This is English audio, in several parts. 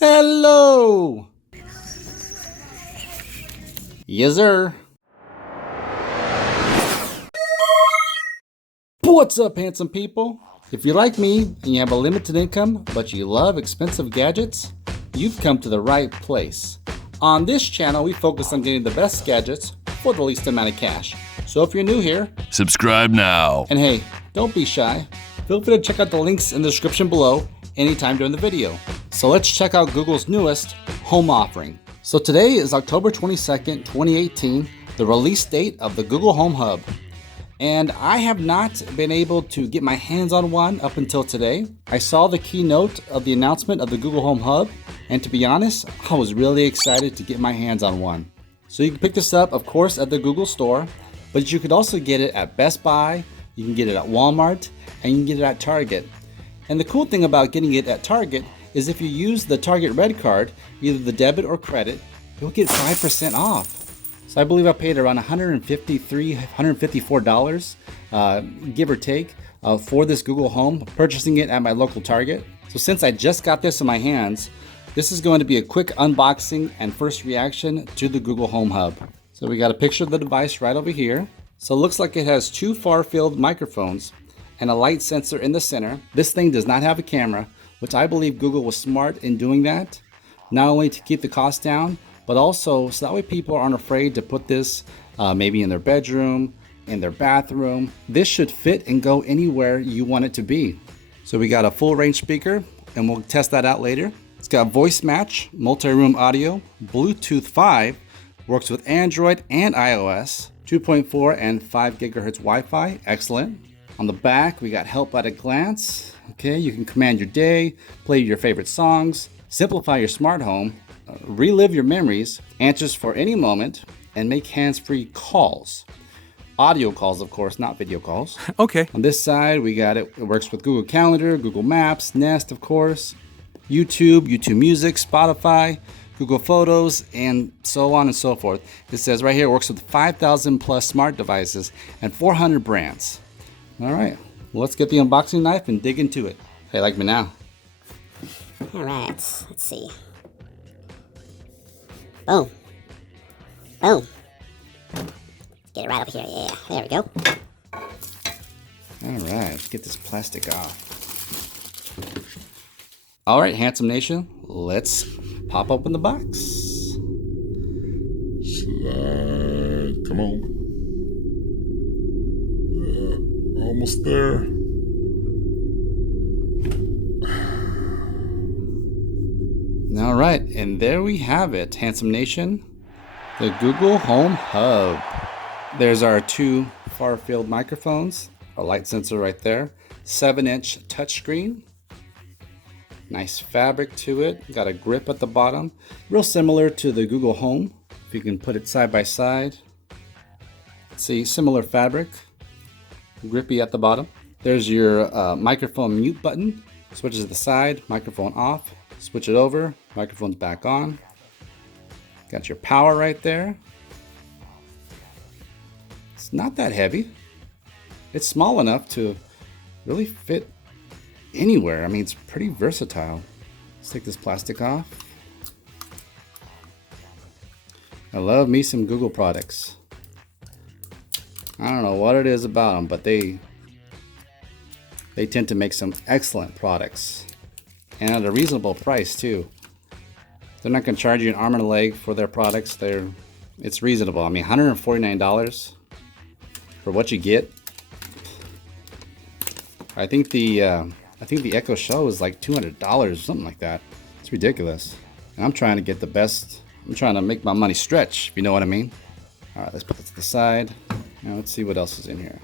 Hello! Yes, sir. What's up, handsome people? If you're like me and you have a limited income, but you love expensive gadgets, you've come to the right place. On this channel, we focus on getting the best gadgets for the least amount of cash. So if you're new here, subscribe now. And hey, don't be shy. Feel free to check out the links in the description below anytime during the video. So let's check out Google's newest home offering. So today is October 22nd, 2018, the release date of the Google Home Hub. And I have not been able to get my hands on one up until today. I saw the keynote of the announcement of the Google Home Hub, and to be honest, I was really excited to get my hands on one. So you can pick this up, of course, at the Google store, but you could also get it at Best Buy, you can get it at Walmart, and you can get it at Target. And the cool thing about getting it at Target is if you use the Target Red Card, either the debit or credit, you'll get 5% off. So I believe I paid around $154, give or take, for this Google Home, purchasing it at my local Target. So since I just got this in my hands, this is going to be a quick unboxing and first reaction to the Google Home Hub. So we got a picture of the device right over here. So it looks like it has two far-field microphones and a light sensor in the center. This thing does not have a camera, which I believe Google was smart in doing that, not only to keep the cost down, but also so that way people aren't afraid to put this maybe in their bedroom, in their bathroom. This should fit and go anywhere you want it to be. So we got a full range speaker, and we'll test that out later. It's got voice match, multi-room audio, Bluetooth 5, works with Android and iOS, 2.4 and 5 gigahertz Wi-Fi, excellent. On the back, we got help at a glance. Okay, you can command your day, play your favorite songs, simplify your smart home, relive your memories, answers for any moment, and make hands-free calls. Audio calls, of course, not video calls. Okay. On this side, we got it. It works with Google Calendar, Google Maps, Nest, of course, YouTube, YouTube Music, Spotify, Google Photos, and so on and so forth. It says right here, it works with 5,000 plus smart devices and 400 brands. All right, well, let's get the unboxing knife and dig into it. Hey, like me now. All right, let's see. Boom. Boom. Get it right over here. Yeah, there we go. All right, let's get this plastic off. All right, Handsome Nation, let's pop open the box. Slide. Come on. Almost there. All right, and there we have it, Handsome Nation, the Google Home Hub. There's our two far-field microphones, a light sensor right there, 7-inch touchscreen, nice fabric to it, got a grip at the bottom, real similar to the Google Home. If you can put it side by side, see, similar fabric, grippy at the bottom. There's your microphone mute button, switches to the side, microphone off, switch it over, microphone's back on. Got your power right there. It's not that heavy. It's small enough to really fit anywhere. I mean, it's pretty versatile. Let's take this plastic off. I love me some Google products. I don't know what it is about them, but they tend to make some excellent products. And at a reasonable price too. They're not going to charge you an arm and a leg for their products. It's reasonable. I mean, $149 for what you get. I think the Echo Show is like $200 or something like that. It's ridiculous. And I'm trying to get the best. I'm trying to make my money stretch, if you know what I mean. All right, let's put this to the side. Now let's see what else is in here.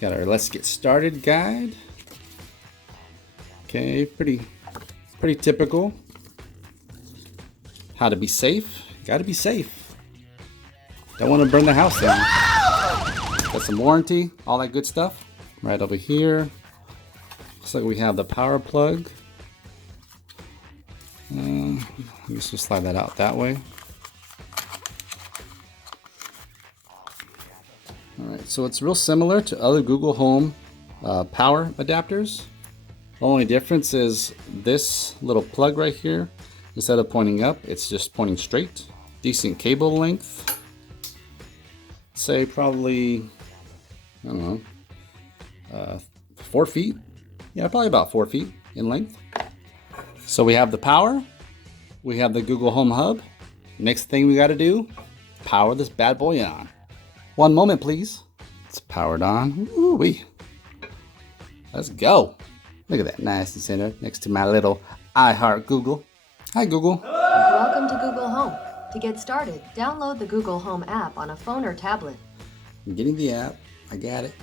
Got our Let's Get Started guide. Okay, pretty typical. How to be safe. Gotta be safe. Don't want to burn the house down. Got some warranty, all that good stuff. Right over here. Looks like we have the power plug. I guess we'll slide that out that way. All right, so it's real similar to other Google Home power adapters. The only difference is this little plug right here, instead of pointing up, it's just pointing straight. Decent cable length. Say probably, I don't know, 4 feet. Yeah, probably about 4 feet in length. So we have the power. We have the Google Home Hub. Next thing we got to do, power this bad boy on. One moment, please. It's powered on. Ooh-wee. Let's go. Look at that, nice and center next to my little I Heart Google. Hi, Google. Welcome to Google Home. To get started, download the Google Home app on a phone or tablet. I'm getting the app. I got it.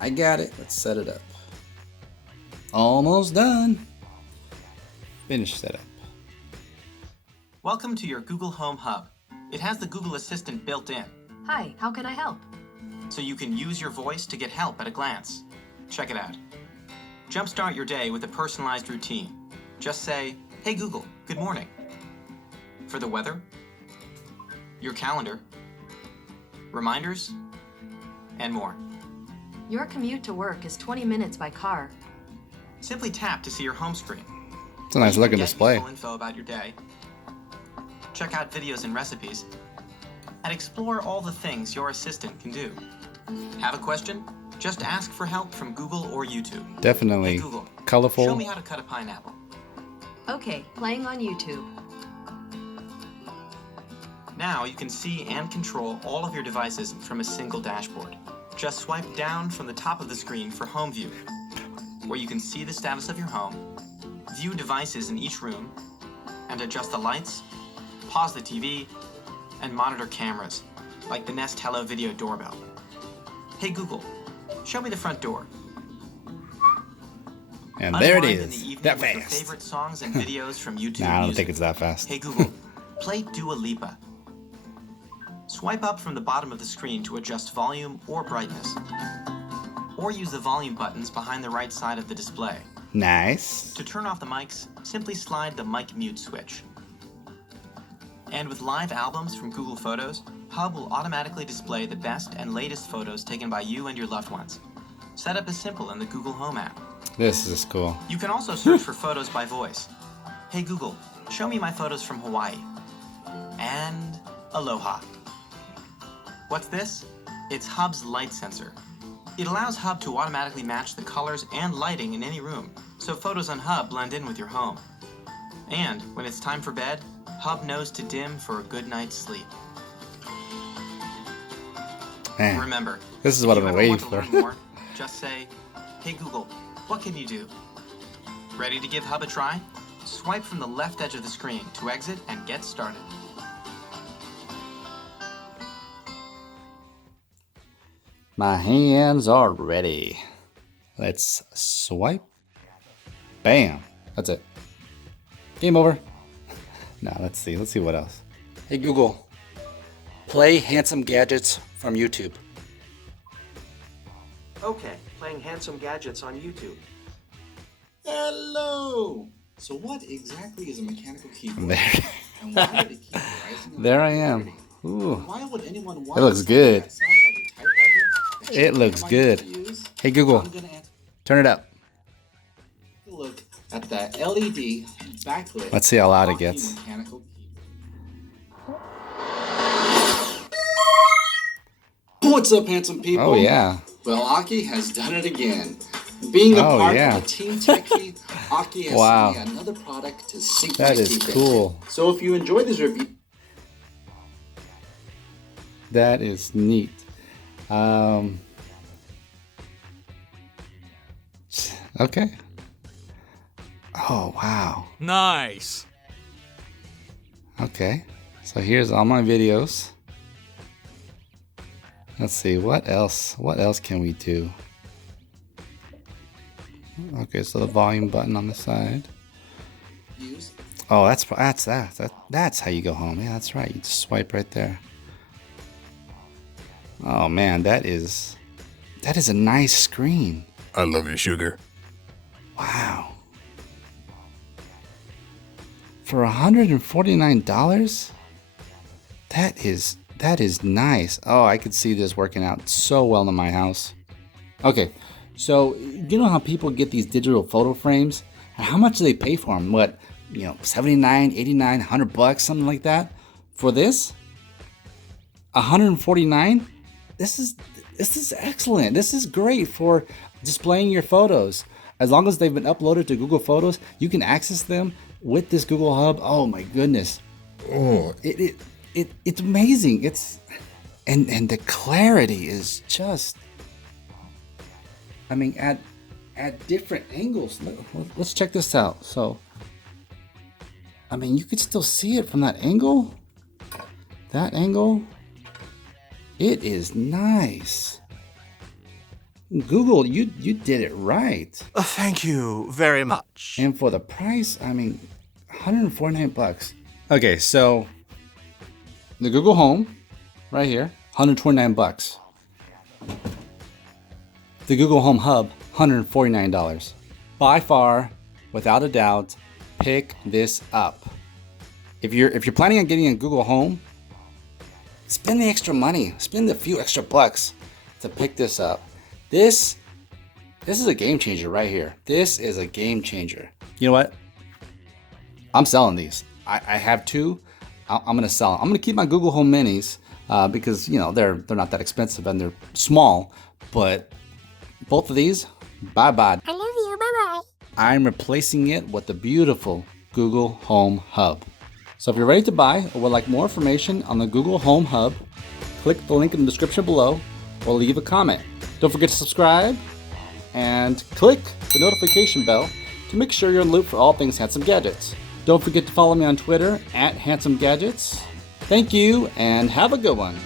I got it. Let's set it up. Almost done. Finish setup. Welcome to your Google Home Hub. It has the Google Assistant built in, Hi, how can I help? so you can use your voice to get help at a glance. Check it out. Jumpstart your day with a personalized routine. Just say, "Hey Google, good morning." For the weather, your calendar, reminders, and more. Your commute to work is 20 minutes by car. Simply tap to see your home screen. It's a nice looking Get display. useful info about your day. Check out videos and recipes, and explore all the things your assistant can do. Have a question? Just ask for help from Google or YouTube. Definitely Hey Google, colorful. show me how to cut a pineapple. Okay, playing on YouTube. Now you can see and control all of your devices from a single dashboard. Just swipe down from the top of the screen for Home View, where you can see the status of your home, view devices in each room, and adjust the lights, pause the TV, and monitor cameras, like the Nest Hello Video doorbell. Hey Google, show me the front door. And there it Unwind in the is. evening That with your fast. favorite songs and videos from YouTube Nah, I don't Music. think it's that fast. Hey Google, play Dua Lipa. Swipe up from the bottom of the screen to adjust volume or brightness. Or use the volume buttons behind the right side of the display. Nice. To turn off the mics, simply slide the mic mute switch. And with live albums from Google Photos, Hub will automatically display the best and latest photos taken by you and your loved ones. Setup is simple in the Google Home app. This is cool. You can also search for photos by voice. Hey Google, show me my photos from Hawaii. And aloha. What's this? It's Hub's light sensor. It allows Hub to automatically match the colors and lighting in any room, so photos on Hub blend in with your home. And when it's time for bed, Hub knows to dim for a good night's sleep. Man, Remember, this is what if I've you been ever waiting want for. to learn more, just say, "Hey Google, what can you do?" Ready to give Hub a try? Swipe from the left edge of the screen to exit and get started. My hands are ready. Let's swipe. Bam. That's it. Game over. Now let's see. Let's see what else. Hey Google, play Handsome Gadgets from YouTube. Okay, playing handsome gadgets on YouTube. Hello! So what exactly is a mechanical keyboard? There, And why did it keep rising and there I vibrating? am. Ooh, Why would anyone want it looks something good. that sounds like a typewriter? It looks Am I good. confused? Hey Google, I'm gonna answer. turn it up. Look at the LED backlit. Let's see how loud it Rocky gets. mechanical keyboard. What's up, handsome people? Oh yeah. Well, Aki has done it again. Being a Oh, part yeah. of the Team Techie, Aki has Wow. sent me another product to sink That my is teeth in. cool. So if you enjoyed this review, That is neat. Okay. Oh wow. Nice. Okay. So here's all my videos. Let's see what else. What else can we do? Okay, so the volume button on the side. use Oh, that's how you go home. Yeah, that's right. You just swipe right there. Oh man, that is a nice screen. I love you, sugar. Wow. For $149? That is nice. Oh, I could see this working out so well in my house. Okay, So you know how people get these digital photo frames? And how much do they pay for them? What, you know, 79, 89, 100 bucks, something like that? For this, 149. This is excellent. This is great for displaying your photos. As long as they've been uploaded to Google Photos, you can access them with this Google Hub. Oh my goodness. Oh, it's amazing. And the clarity is just, I mean, at different angles. Let's check this out. So, I mean, you could still see it from that angle. That angle. It is nice. Google, you did it right. Thank you very much. And for the price, I mean, 149 bucks. Okay, so the Google Home right here, 129 bucks. The Google Home Hub, $149. By far, without a doubt, pick this up. If you're planning on getting a Google Home, spend the extra money, spend a few extra bucks to pick this up. This is a game changer right here. This is a game changer. You know what? I'm selling these. I have two. I'm gonna sell them. I'm gonna keep my Google Home Minis because you know they're not that expensive and they're small. But both of these, bye. I love you. Bye. I'm replacing it with the beautiful Google Home Hub. So if you're ready to buy or would like more information on the Google Home Hub, click the link in the description below or leave a comment. Don't forget to subscribe and click the notification bell to make sure you're in the loop for all things Handsome Gadgets. Don't forget to follow me on Twitter @HandsomeGadgets. Thank you and have a good one.